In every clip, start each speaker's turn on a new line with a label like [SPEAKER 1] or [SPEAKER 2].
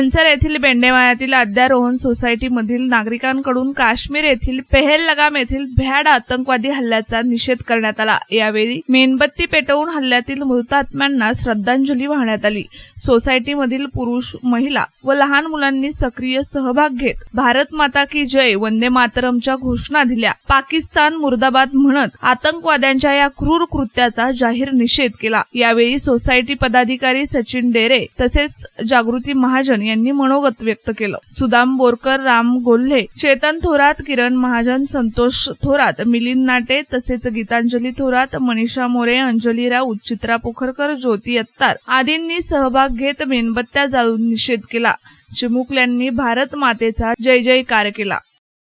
[SPEAKER 1] मनसर येथील बेंडेमाळ्यातील अध्यारोहण सोसायटीमधील नागरिकांकडून काश्मीर येथील पेहेलगाम येथील भ्याड आतंकवादी हल्ल्याचा निषेध करण्यात आला. यावेळी मेणबत्ती पेटवून हल्ल्यातील मृतात्म्यांना श्रद्धांजली वाहण्यात आली. सोसायटीमधील पुरुष महिला व लहान मुलांनी सक्रिय सहभाग घेत भारत माता की जय वंदे मातरमच्या घोषणा दिल्या. पाकिस्तान मुर्दाबाद म्हणत आतंकवाद्यांच्या या क्रूर कृत्याचा जाहीर निषेध केला. यावेळी सोसायटी पदाधिकारी सचिन डेरे तसेच जागृती महाजन यांनी मनोगत व्यक्त केलं. सुदाम बोरकर राम गोल्हे चेतन थोरात किरण महाजन संतोष थोरात मिलिंद नाटे तसेच गीतांजली थोरात मनीषा मोरे अंजली राऊत चित्रा पोखरकर ज्योती अत्तार आदींनी सहभाग घेत मेणबत्त्या जाळून निषेध केला. चिमुकल्यांनी भारत मातेचा जय जयकार केला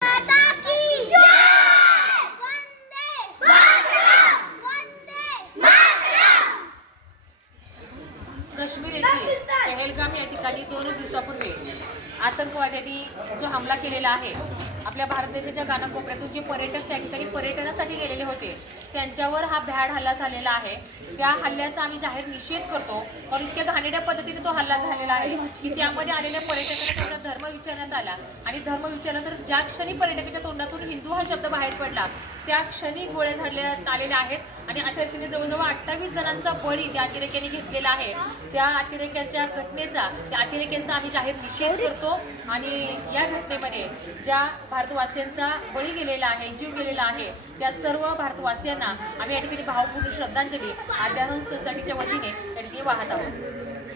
[SPEAKER 2] माता की जय वंदे मातरम वंदे मातरम
[SPEAKER 3] काश्मीर येथील पहलगाम या ठिकाणी दोन दिवसापूर्वी आतंकवाद्यांनी जो हमला केलेला आहे आपल्या भारत देशाच्या कानाकोपऱ्यातून जे पर्यटक त्या ठिकाणी पर्यटनासाठी गेलेले होते त्यांच्यावर हा भ्याड हल्ला झालेला आहे. त्या हल्ल्याचा आम्ही जाहीर निषेध करतो कारण इतक्या घाणेरड्या पद्धतीने तो हल्ला झालेला आहे की त्यामध्ये आलेल्या पर्यटकांना त्यांचा धर्म विचारण्यात आला. आणि धर्म विचारल्यानंतर ज्या क्षणी पर्यटकाच्या तोंडातून हिंदू हा शब्द बाहेर पडला त्या क्षणी गोळ्या झाडण्यात आलेल्या आहेत. आणि अशा रीतीने जवळजवळ अठ्ठावीस जणांचा बळी त्या अतिरेक्यांनी घेतलेला आहे. त्या अतिरेक्यांच्या घटनेचा त्या अतिरेक्यांचा आम्ही जाहीर निषेध करतो. आणि या घटनेमध्ये ज्या भारतवासियांचा बळी गेलेला आहे जीव गेलेला आहे त्या सर्व भारतवासियांना आम्ही या ठिकाणी भावपूर्ण श्रद्धांजली आध्यारोहण सोसायटीच्या वतीने या ठिकाणी वाहत आहोत.